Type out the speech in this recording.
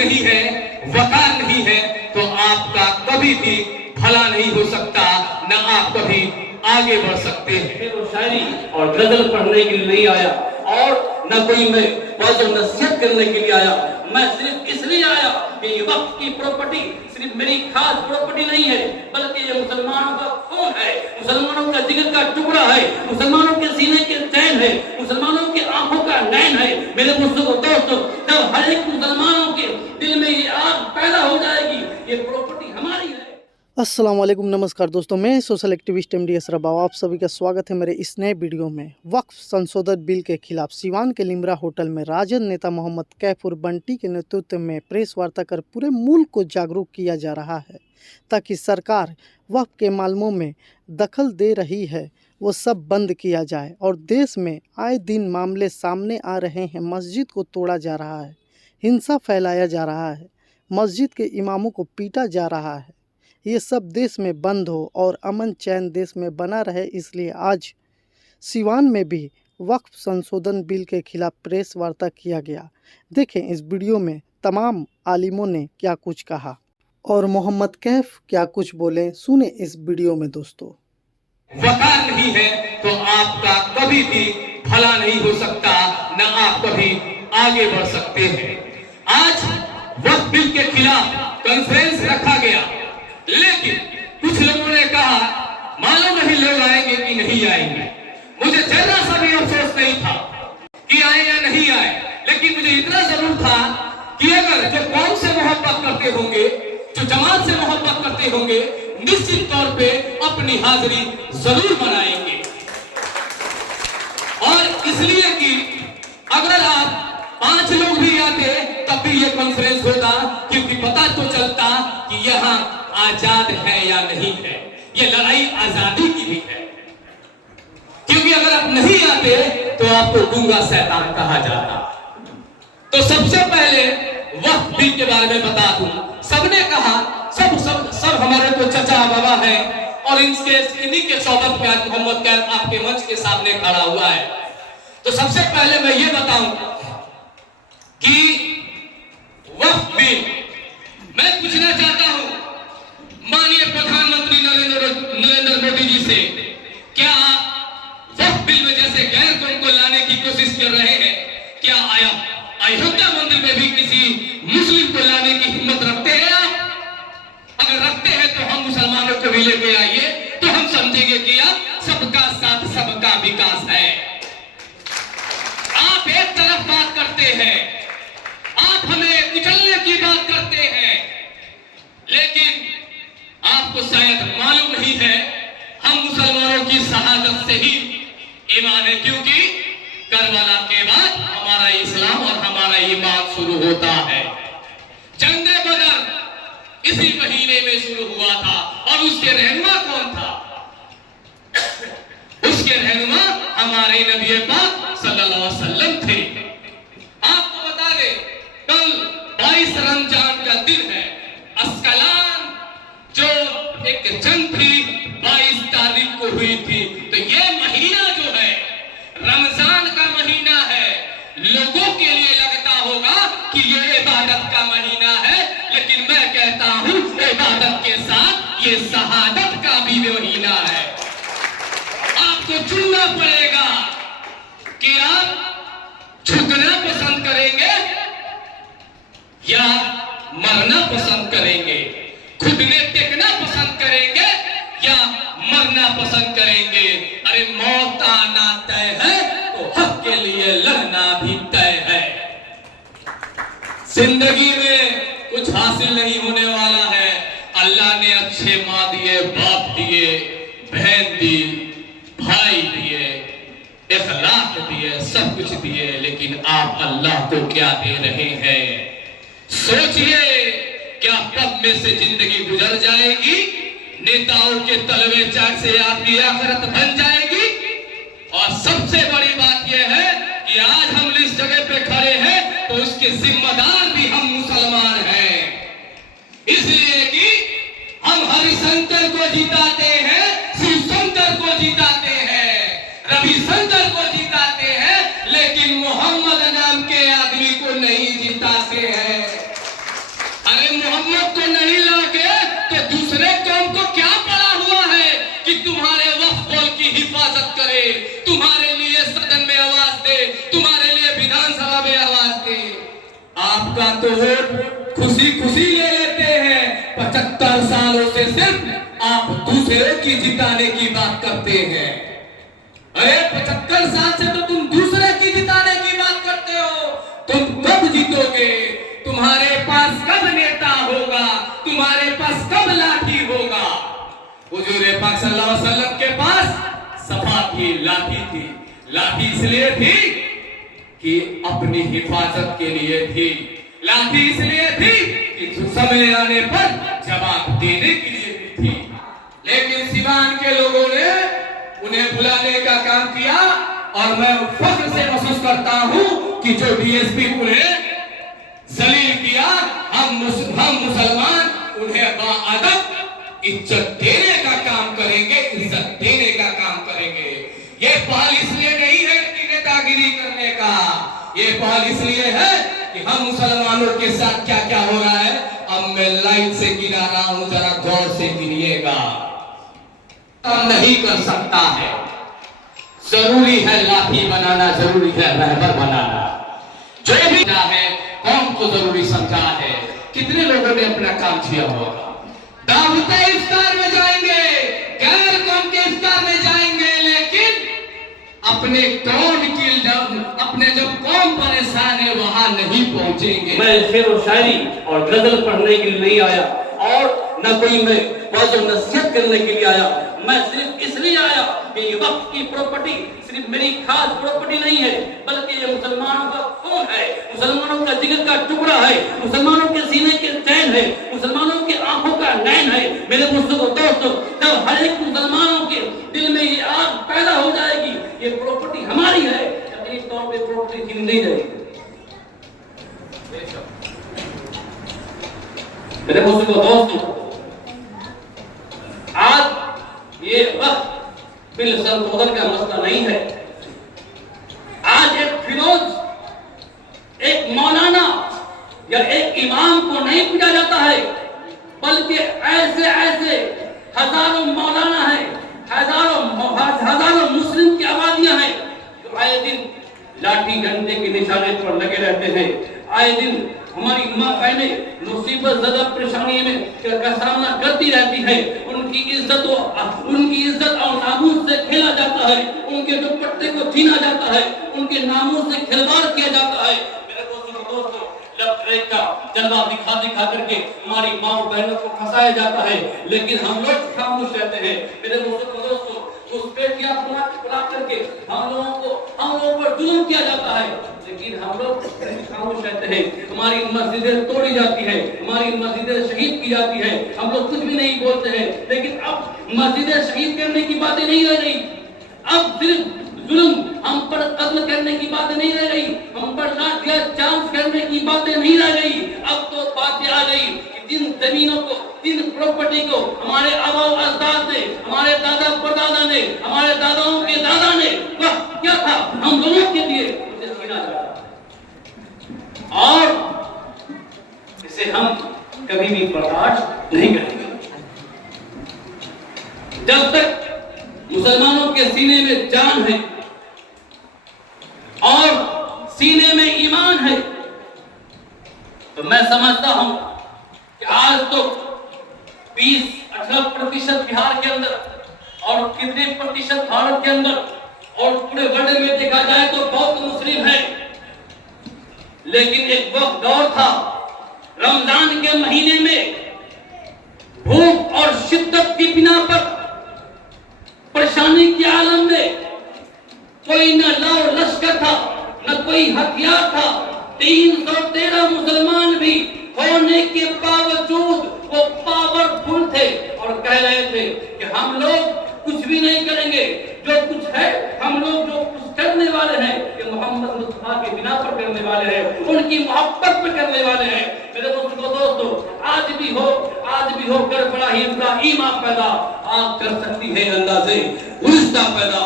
नहीं है, वकार नहीं है, तो आपका कभी भी भला नहीं हो सकता, न आप कभी आगे बढ़ सकते हैं। वो शायरी और गजल पढ़ने के लिए नहीं आया और न कोई मैं नसीहत करने के लिए आया। मैं सिर्फ इसलिए आया कि वक्त की प्रॉपर्टी सिर्फ मेरी खास प्रॉपर्टी नहीं है, बल्कि ये मुसलमानों का खून है, मुसलमानों का जिगर का टुकड़ा है, मुसलमानों के सीने के चैन है, मुसलमानों की आंखों का नैन है। मेरे दोस्तों, जब हर एक मुसलमानों के दिल में ये आग पैदा हो जाएगी, ये प्रॉपर्टी हमारी है। अस्सलाम वालेकुम, नमस्कार दोस्तों, मैं सोशल एक्टिविस्ट MD असरफ बाबा, आप सभी का स्वागत है मेरे इस नए वीडियो में। वक्फ संशोधन बिल के खिलाफ सिवान के लिमरा होटल में राजद नेता मोहम्मद कैफुर बंटी के नेतृत्व में प्रेस वार्ता कर पूरे मुल्क को जागरूक किया जा रहा है ताकि सरकार वक्फ के मामलों में दखल दे रही है वो सब बंद किया जाए। और देश में आए दिन मामले सामने आ रहे हैं, मस्जिद को तोड़ा जा रहा है, हिंसा फैलाया जा रहा है, मस्जिद के इमामों को पीटा जा रहा है। ये सब देश में बंद हो और अमन चैन देश में बना रहे, इसलिए आज सिवान में भी वक्फ संशोधन बिल के खिलाफ प्रेस वार्ता किया गया। देखें इस वीडियो में तमाम आलिमों ने क्या कुछ कहा और मोहम्मद कैफ क्या कुछ बोले, सुने इस वीडियो में दोस्तों। वकार नहीं है तो आपका कभी भी भला नहीं हो सकता, न आप कभी आगे बढ़ सकते हैं। आज वक्फ बिल के खिलाफ कॉन्फ्रेंस रखा गया, लेकिन कुछ लोगों ने कहा मालूम नहीं लोग आएंगे कि नहीं आएंगे। मुझे जरा सा भी अफसोस नहीं था कि आए या नहीं आए, लेकिन मुझे इतना जरूर था कि अगर जो कौम से मोहब्बत करते होंगे, जो जमात से मोहब्बत करते होंगे, निश्चित तौर पे अपनी हाजिरी जरूर बनाएंगे। और इसलिए कि अगर आप 5 लोग भी आते तब भी ये कॉन्फ्रेंस होता, क्योंकि पता तो चलता कि यहाँ आजाद है या नहीं है। ये लड़ाई आजादी की भी है, क्योंकि अगर आप नहीं आते तो आपको गूंगा शैतान कहा जाता। तो सबसे पहले वक्फ बिल के बारे में बता दूं। सबने कहा सब हमारे तो चचा बाबा है और इन्हीं के सोबत में आज मोहम्मद कैफ आपके मंच के सामने खड़ा हुआ है। तो सबसे पहले मैं ये बताऊं कि वक्फ बिल, मैं पूछना चाहता हूं माननीय प्रधानमंत्री नरेंद्र मोदी जी से, क्या आप वक्फ बिल में जैसे गैर कौम को लाने की कोशिश कर रहे हैं, क्या अयोध्या मंदिर में भी किसी मुस्लिम को लाने की हिम्मत रखते हैं आप? अगर रखते हैं तो हम मुसलमानों को भी लेके आइए, तो हम समझेंगे कि आप सबका साथ सबका विकास है। आप एक तरफ बात करते हैं, आप हमें कुचलने की बात करते हैं, लेकिन आपको शायद मालूम नहीं है हम मुसलमानों की शहादत से ही ईमान है, क्योंकि करबला के बाद हमारा इस्लाम और हमारा ईमान शुरू होता है। जंगे बदर इसी महीने में शुरू हुआ था और उसके रहनुमा कौन था? उसके रहनुमा हमारे नबी पाक सल्लल्लाहु अलैहि वसल्लम थे। आपको बता दें, कल 22 रमजान का दिन है। अस्कलान जो एक जंग थी 22 तारीख को हुई थी। तो ये महीना जो है रमजान का महीना है। लोगों के लिए लगता होगा कि ये इबादत का महीना है, लेकिन मैं कहता हूं इबादत के साथ ये शहादत का भी महीना है। आपको चुनना पड़ेगा कि आप झुकना पसंद करेंगे या मरना पसंद करेंगे, खुदने टेकना पसंद करेंगे या मरना पसंद करेंगे। अरे मौत आना तय है तो हक के लिए लड़ना भी तय है। जिंदगी में कुछ हासिल नहीं होने वाला है। अल्लाह ने अच्छे माँ दिए, बाप दिए, बहन दी, भाई दिए, इखलाक दिए, सब कुछ दिए, लेकिन आप अल्लाह को क्या दे रहे हैं? सोचिए, क्या पग में से जिंदगी गुजर जाएगी? नेताओं के तलवे चाट से आपकी आखिरत बन जाएगी? और सबसे बड़ी बात यह है कि आज हम इस जगह पे खड़े हैं तो उसके जिम्मेदार भी हम मुसलमान हैं, इसलिए कि हम हरिशंकर को जिताते हैं, शिव शंकर को जिताते हैं, रविशंकर को जिताते हैं, लेकिन मोहम्मद नाम के आदमी को नहीं जिताते हैं। को नहीं लाओगे तो दूसरे कौम को क्या पड़ा हुआ है कि तुम्हारे वक्फ बोल की हिफाजत करे, तुम्हारे लिए सदन में आवाज दे, तुम्हारे लिए विधानसभा में आवाज दे। आपका तो वोट खुशी खुशी ले लेते हैं। 75 सालों से सिर्फ आप दूसरे की जिताने की बात करते हैं। अरे 75 साल से तो तुम दूसरे की जिताने की बात करते हो। तुम कब जीतोगे? तुम्हारे पास कब नेता होगा? तुम्हारे पास कब लाठी होगा? हुजूर पाक सल्लल्लाहु अलैहि वसल्लम के पास सफा थी, लाठी थी। लाठी इसलिए थी कि अपनी हिफाजत के लिए थी। लाठी इसलिए थी कि समय आने पर जवाब देने के लिए भी थी। लेकिन सिवान के लोगों ने उन्हें बुलाने का काम किया और मैं फख्र से महसूस करता हूं कि जो डीएसपी उन्हें जलील किया, हम मुसलमान उन्हें बाअदब इज्जत देने का काम करेंगे, इज्जत देने का काम करेंगे। ये पहल इसलिए नहीं है कि नेतागिरी करने का, ये पहल इसलिए है कि हम मुसलमानों के साथ क्या क्या हो रहा है अब मैं लाइन से गिना रहा हूं, जरा गौर से गिनिएगा। नहीं कर सकता है, जरूरी है लाठी बनाना, जरूरी है रहबर बनाना। जो भी है कौम को जरूरी समझा है। कितने लोगों ने अपना काम किया होगा? दावत इफ्तार में जाएंगे, गैर कौम के इफ्तार में जाएंगे, लेकिन अपने कौम की अपने जब कौम परेशान है वहां नहीं पहुंचेंगे। मैं शेर और शायरी और गजल पढ़ने के लिए नहीं आया और न कोई मैं वाज़ो नसीहत करने के लिए आया। मैं सिर्फ इसलिए आया कि ये वक्त की प्रॉपर्टी सिर्फ मेरी खास प्रॉपर्टी नहीं है, बल्कि ये मुसलमानों का खून है, मुसलमानों का जिगर का टुकड़ा है, मुसलमानों के सीने के चैन है, मुसलमानों की आंखों का नैन है। मेरे दोस्तों, जब हर एक मुसलमानों के दिल में ये आग पैदा हो जाएगी, ये प्रॉपर्टी हमारी है, यकीनी तौर पे प्रॉपर्टी जिंदी रहेगी। मेरे दोस्तों, आज ये वक्त बिल संशोधन का मसला नहीं है। आज एक फिरोज, एक मौलाना या एक इमाम को नहीं पूछा जाता है, बल्कि ऐसे ऐसे हजारों मौलाना हैं, हजारों मुस्लिम की आबादियां हैं जो आए दिन लाठी डंडे के निशाने पर लगे रहते हैं। आए दिन हमारी माँ बहनें मुसीबत ज़दा परेशानी में का सामना करती रहती है। उनकी इज्जत और नामूस से खेला जाता है, उनके दुपट्टे को छीना जाता है, उनके नामूस से खिलवाड़ किया जाता है। मेरे दोस्तों, लफ्रेक का जलवा दिखा करके हमारी माँ बहनों को फंसाया जाता है, लेकिन हम लोग खामोश रहते हैं। मेरे दोस्तों, उस पेटियां बुला करके हम लोगों पर जुल्म किया जाता है, लेकिन हम लोग खामोश रहते हैं। हमारी मस्जिदें तोड़ी जाती है, हमारी मस्जिदें शहीद की जाती है, हम लोग कुछ भी नहीं बोलते हैं। लेकिन अब मस्जिदें शहीद करने की बातें नहीं रह रही, अब सिर्फ जुल्म हम पर कत्ल करने की बातें नहीं रह रही, हम पर लाठीचार्ज करने की बातें नहीं रह गई। अब तो बातें आ गई कि जिन जमीनों को, जिन प्रॉपर्टी को हमारे आबा अजदाद ने, हमारे दादा परदादा ने, हमारे दादाओं के दादा ने, वह क्या था हम लोगों के लिए, उसे छीना जाता और इसे हम कभी भी बर्दाश्त नहीं करेंगे। जब तक मुसलमानों के सीने में जान है और सीने में ईमान है, तो मैं समझता हूं कि आज तो 20-18% बिहार के अंदर और कितने प्रतिशत भारत के अंदर और पूरे वर्ल्ड में देखा जाए तो बहुत मुस्लिम है। लेकिन एक वक्त दौर था, रमजान के महीने में भूख और शिद्दत की बिना पर परेशानी के आलम में कोई न लाओ लश्कर था, न कोई हथियार था। 313 मुसलमान भी होने के बावजूद वो पावरफुल थे और कह रहे थे कि हम लोग कुछ भी नहीं करेंगे, जो कुछ है हम लोग जो कुछ करने वाले हैं कि मोहम्मद मुस्तफा के बिना पर करने वाले हैं, उनकी मोहब्बत पे करने वाले हैं। मेरे दोस्तों, आज भी हो कर बड़ा ही इब्राहिम पैदा, आप कर सकती है अंदाज़े गुलिस्तां पैदा।